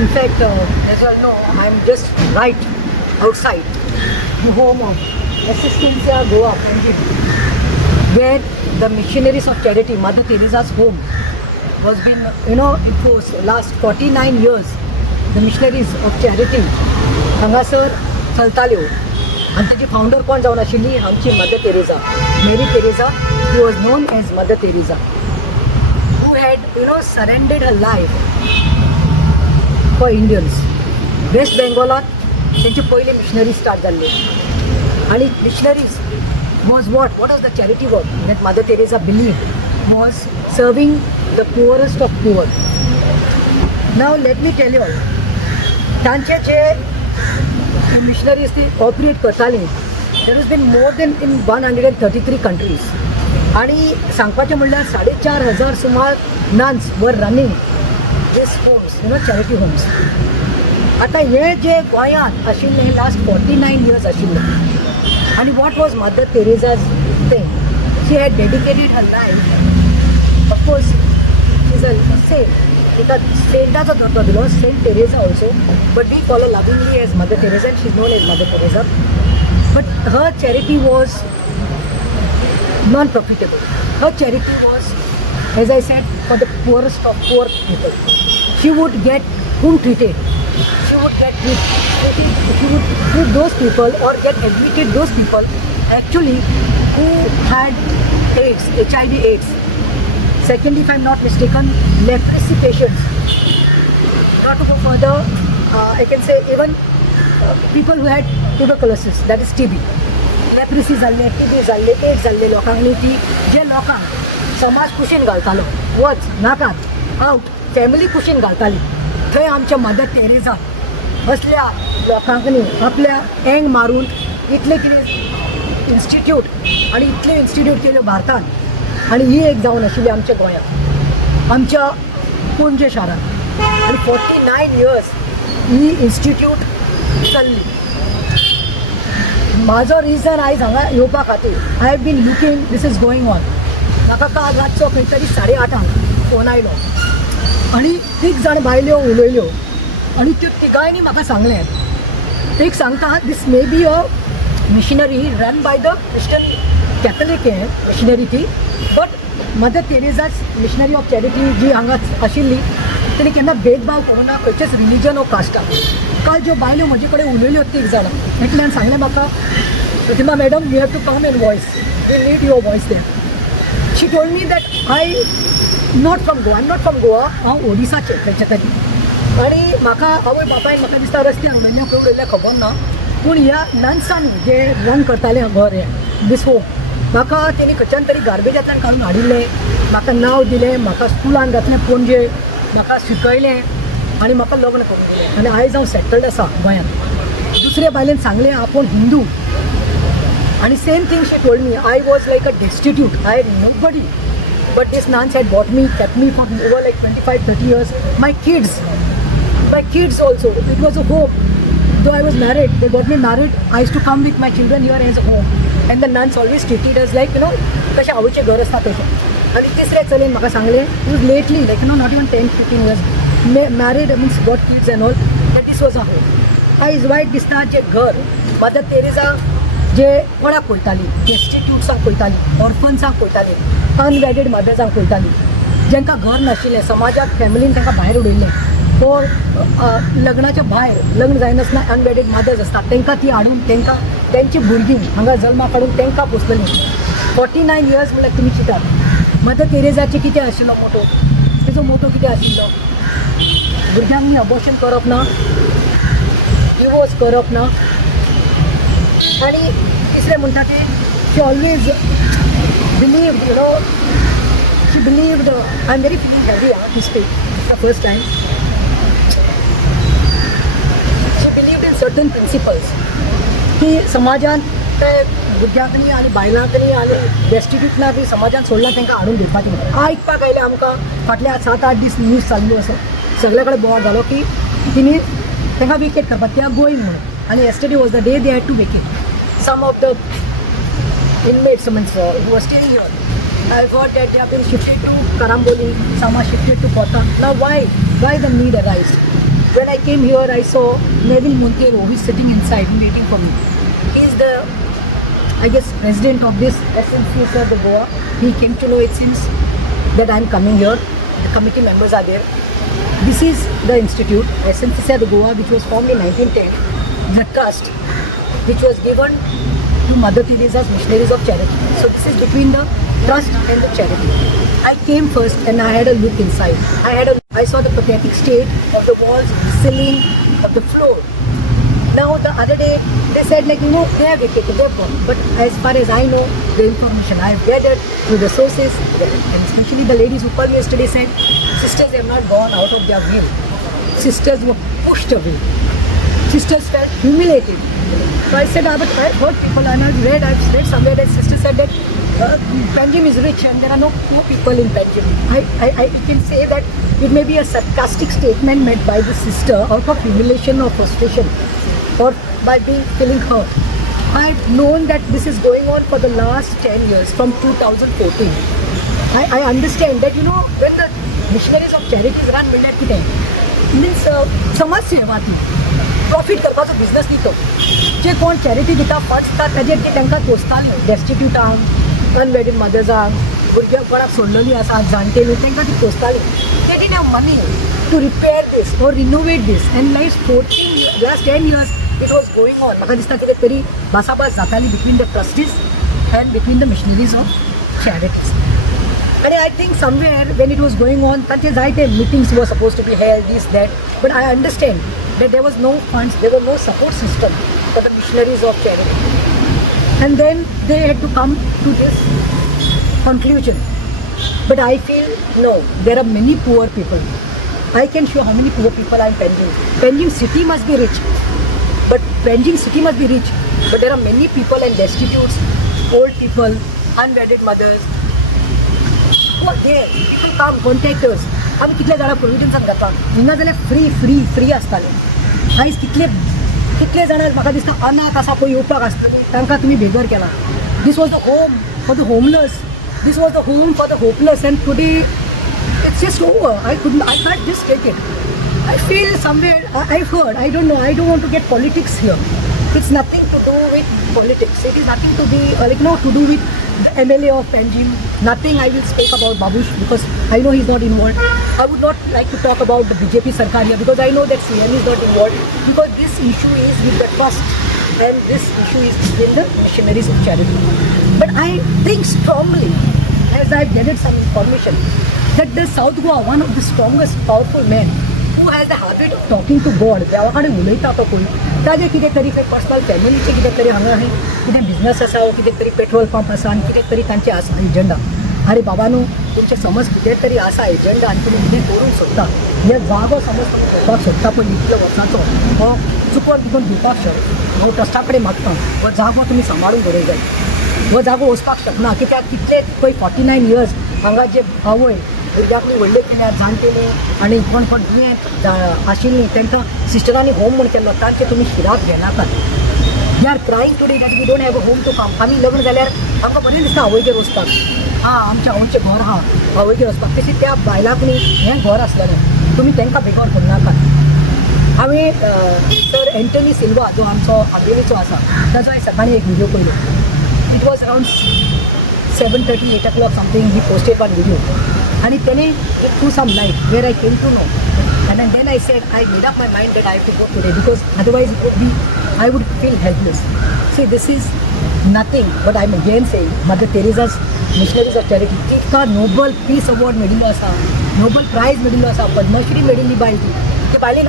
in fact, as you all know, I am just right outside the home of Assistencia Goa, where the missionaries of charity, Mother Teresa's home, was been, it was last 49 years, the missionaries of charity, हांगासर चलताल्यो. आनी ताची founder कोण जावन आशिल्ली आमची mother Teresa, मेरी Teresa, who was known as Mother Teresa, who had, surrendered her life for Indians. West बेंगॉलात तेंची पयली मिशनरी स्टार्ट जाल्ली आनी missionaries was what was the charity work that Mother Teresa believed was serving the poorest of poor. Now let me tell you all, तांचे जे missionaries ती operate करताली, there has been more than in 133 countries. आणि सांगपाचें म्हणल्यार 4,500 सुमार nuns were running these homes, charity homes. आता हे जे गोंयांत आशिल्लें लास्ट 49 years आशिल्लें. And what was Mother Teresa's thing? She had dedicated her life. Of course, she's a saint. It's a saint daughter below, Saint Teresa also. But we call her lovingly as Mother Teresa, and she's known as Mother Teresa. But her charity was non-profitable. Her charity was, as I said, for the poorest of poor people. She would get whom treated. She would get treated, she would treat those people or get admitted those people actually who had AIDS, HIV AIDS. Secondly, if I'm not mistaken, leprosy patients. Not to go further, I can say even people who had tuberculosis, that is TB. Leprosy जाल्ले, TB जाल्ले, AIDS जाल्ले लोकांनी ती जे लोकांक समाज कुशीन घालतालो, वच नाकात आउट, फॅमिली कुशीन घालताली, थंय आमच्या मदर तेरेसा असल्या लोकांनी आपल्या एंग मारून इतले कितें इन्स्टिट्यूट आनी इतले इन्स्टिट्यूट केल्यो भारतांत, आनी ही एक जावन आशिल्ली आमच्या गोंयांत, आमच्या पणजे शारांत. आनी 49 years ही इन्स्टिट्यूट चल्ली. म्हाजो रिजन आयज हांगा येवपा खातीर, I have been looking this is going on. म्हाका काल रातचो खंय तरी 8:30 फोन आयलो आनी 3 जाण बायल्यो उलयल्यो आनी त्यो तिगांयनी म्हाका सांगलें, एक सांगता this may be a missionary run by the Christian Catholic missionary ती, but mother Teresa's missionary of charity जी हांगा आशिल्ली तेणी केन्ना भेदभाव करूना खंयचेच रिलीजन ऑफ कास्टाक. काल ज्यो बायल्यो म्हजे कडेन उलयल्यो 3 जाण, एकल्यान सांगलें म्हाका, Pratima madam you have to come in voice, we need your voice there. She told me that I not from Goa, हांव ओडिसाचें खंयचे तरी, आनी म्हाका आवय बापायन म्हाका दिसता रस्त्यार उडयल्लें खंय उडयल्लें खबर ना, पूण ह्या नन्सांनी जे रन करतालें घर हें दीस होम, म्हाका तेणी खंयच्यान तरी गार्बेजांतल्यान काडून हाडिल्लें, म्हाका नांव दिलें, म्हाका स्कुलान घातलें पणजे, म्हाका शिकयलें आनी म्हाका लग्न करून दिलें आनी आयज हांव सेटल्ड आसा गोंयांत. दुसऱ्या बायलेन सांगलें आपूण हिंदू, आनी same thing she told me, I was like a destitute, I had nobody, but these nuns had bought me, kept me for over like 25-30 years. My kids also, it was a home. Though I was married, they got me married, I used to come with my children here as a home, and the nuns always treated us like, कशें आवयचें घर आसता तशें. आनी तिसऱ्या चलयेन म्हाका सांगलें, who was lately like not even 10-15 years married, means got kids and all, that this was a home. आयज वायट दिसता जे घर मदर तेरेसा जे कोणाक पळयताली, डेस्टिट्यूट्सांक पळयताली, ऑर्फन्सांक पळयताली, अनवॅडीड मदर्सांक पळयताली, जेंकां घर नाशिल्लें, समाजाक फॅमिलीन तांकां भायर उडयल्लें, वो लग्नाच्या भायर लग्न जायनासतना अनवॅडीड मदर्स आसतात तांकां ती हाडून तांकां तेंची भुरगीं हांगा जल्माक हाडून तांकां पोसलेलीं. 49 years म्हणल्यार तुमी चिंतात मदर तेरेसाचे कितें आशिल्लो मोटो, तेजो मोटो कितें आशिल्लो, भुरग्यांनी अबॉर्शन करप ना, डिवोर्स करप ना, आनी तिसरें म्हणटा तें she always believed, she believed, I am very feeling heavy to speak, it's the first time. She believed in certain principles की समाजान ते भुरग्यांकनी आनी बायलांकनी आनी डेस्टिट्यूटनाक समाजान सोडलां तांकां हाडून दिवपाचें म्हणून. आयकपाक आयलें आमकां फाटल्या 7-8 दीस न्यूज चालल्यो असो सगळे कडेन बोवाळ जालो की तिणी तांकां वेकेट करपाक, ते आर गोईंग म्हणून. आनी yesterday was the day they had to vacate. Some of the inmates, who were staying here, I've heard that they have been shifted to Karamboli, some are shifted to Kota. Now why the need arise? when I came here, I saw Neville Montero, who is sitting inside waiting for me. He is the, I guess, president of this SNCSR, the Goa. He came to know, it seems, that I am coming here. The committee members are there. This is the institute, SNCSR, the Goa, which was formed in 1910. The trust, which was given to Mother Teresa's Missionaries of Charity. So this is between the trust and the charity. I came first and I had a look inside. I saw the pathetic state of the walls, the ceiling, of the floor. Now the other day they said, like, they have vacated, they've gone. But as far as I know, the information I have gathered through the sources, and especially the ladies who called me yesterday said, sisters have not gone out of their will. Sisters were pushed away. Sisters felt humiliated. So I said, but I've heard people, and I've read somewhere that sister said that Panjim is rich and there are no poor people in Panjim. I can say that it may be a sarcastic statement made by the sister out of humiliation or frustration or by feeling hurt. I've known that this is going on for the last 10 years, from 2014. I understand that, when the missionaries of charities run millet ki time, means समाज सेवाती profit करपाचो business न्ही तो जे कोण charity दिता funds दिता ताजेर ती तांकां तोसताली डेस्टिट्यूटांक अनमॅरीड मदर्सांक भुरग्यांक कोणाक सोडलेलीं आसा जाणटेली तांकां ती तोसताली they didn't have money to repair this or renovate this and last 10 years it was going on म्हाका दिसता कितें तरी भासाभास जाताली between the trustees and between the missionaries of charities. And I think somewhere when it was going on, meetings were supposed to be held, this, that. But I understand that there was no funds, there was no support system for the missionaries of charity. And then they had to come to this conclusion. But I feel, no, there are many poor people. I can show how many poor people are in Panjim. Panjim city must be rich. But there are many people and destitutes, old people, unwedded mothers, people come, contact us. आमी कितले जाणां प्रोविडन्सान घाता हिंगा जाल्यार free आसतालें. आयज कितले जाणां म्हाका दिसता अनाथ आसा पळय येवपाक आसतलीं तांकां तुमी बेगर केला. दीस was the home for the homeless, these was the home for the hopeless, and today it's just over. I can't just take it. I feel somewhere, I've heard, I don't know, I don't want to get politics here. It's nothing to do with politics. It is nothing to be, to do with the MLA of Panjim. Nothing I will speak about Babush because I know he's not involved. I would not like to talk about the BJP Sarkar here because I know that CM is not involved, because this issue is with the trust and this issue is within the missionaries of charity. But I think strongly, as I've gathered some information, that the South Goa, one of the strongest, powerful men, who has the habit of talking to God, देवा कडेन उलयता तो कोण ताजे कितें तरी personal फॅमिलीचे कितें तरी हांगा कितें बिझनस आसा वा कितें तरी पेट्रोल पंप आसा आनी कितें तरी तांचे आसा एजंडा. अरे बाबानो, तुमचे समज कितें तरी आसा एजंडा आनी तुमी कितें करूंक सोदता, हे जागो समज तुमी घेवपाक सोदता पळय इतल्या वर्सांचो, हो चुकोन तितून दिवपाक शकता, हांव ट्रस्टा कडेन मागता हो जागो तुमी सांबाळून दवरूंक जाय. हो जागो वचपाक शकना कित्याक कितले पळय 49 years हांगा जे आवय भुरग्यांक व्हडले केल्या जाणटेली आनी कोण दुयेंत आशिल्लीं तांकां सिस्टरांनी होम म्हूण केल्लो, तांचे तुमी शिराक घेनाकात. They are crying today that we don't have a home to come. आमी लग्न जाल्यार आमकां बरें दिसता आवयगेर वचपाक, आमच्या आवयचें घर आहा आवयगेर वचपाक. तशें त्या बायलांक न्ही हें घर आसलेलें, तुमी तांकां बेगोर करनाकात. हांवें सर एंटनी सिल्वा जो आमचो आंबेलीचो आसा ताचो हांवें सकाळीं एक व्हिडिओ पळयलो. It was around 7:30, 8 o'clock something, he posted one video. And it threw some light where I came to know. And then I said, I made up my mind that I have to go today because otherwise I would feel helpless. See, this is nothing, but I'm again saying, Mother Teresa's Missionaries of Charity, तिका Nobel Peace Award मेळिल्लो आसा, Nobel Prize मेळिल्लो आसा, पद्मश्री मेळिल्ली बायल ती. ते बायलेन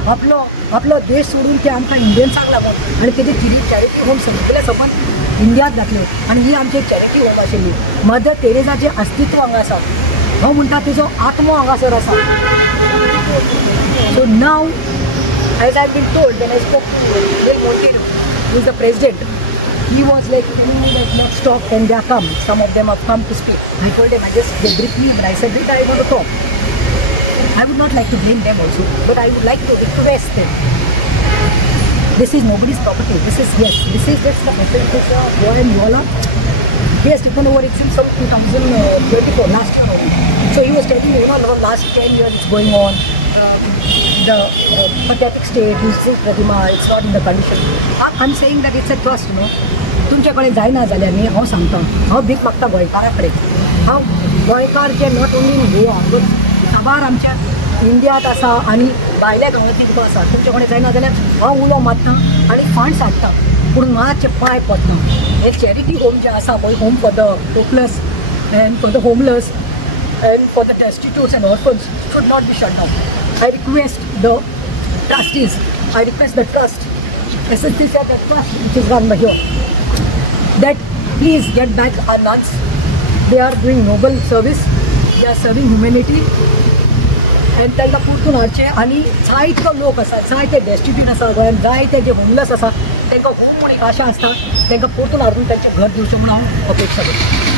आपलो देश सोडून ते आमकां इंडियन्सांक लागून आनी तेजे चॅरिटी होम सगळे सबंद इंडियांत घातले आनी ही आमची चॅरिटी होम आशिल्ली. मदर तेरेसाचें अस्तित्व हांगा आसा, हांव म्हणटा तेजो आत्मो हांगासर आसा. So now as I been told when I spoke to Neville Montero, who is the president, he was like telling me that let's talk, and they have come. Some of them have come to speak. I told them, they briefed me, but I said that I want to talk. I would not like to blame them also, but I would like to request them. This is nobody's property. This is just the president of Goa and Yola. He has taken over it since some 2024, last year only. So he was telling me, last 10 years it's going on. the pathetic state, you see Pratima, it's not in the condition. I'm saying that it's a trust, तुमचे कडेन जायना जाल्यार न्ही हांव सांगता, हांव भीक मागता गोंयकारा कडेन. हांव गोंयकार जे not only in Goa but साबार आमच्या इंडियांत आसा आनी भायल्या गांवांतली तुका आसा, तुमचे कडेन जायना जाल्यार हांव उलो मारता आनी फंड्स हाडटा, पूण मातशे पांय पडना. हे चॅरिटी होम जे आसा पळय, home for the hopeless and for the homeless and for the destitutes and orphans should not be shut down. I request the trustees, I request the trust, SSTC trust which is run by here, that please get back our nuns. They are doing noble service, they are serving humanity and तांकां परतून हाडचें. आनी जायतो लोक आसा, जायते destitute आसा गोंयांत, जायते जे होमलेस आसा तांकां खूब म्हण एक आशा आसता, तांकां परतून हाडून तांचें घर दिवचें म्हणून हांव अपेक्षा करतां.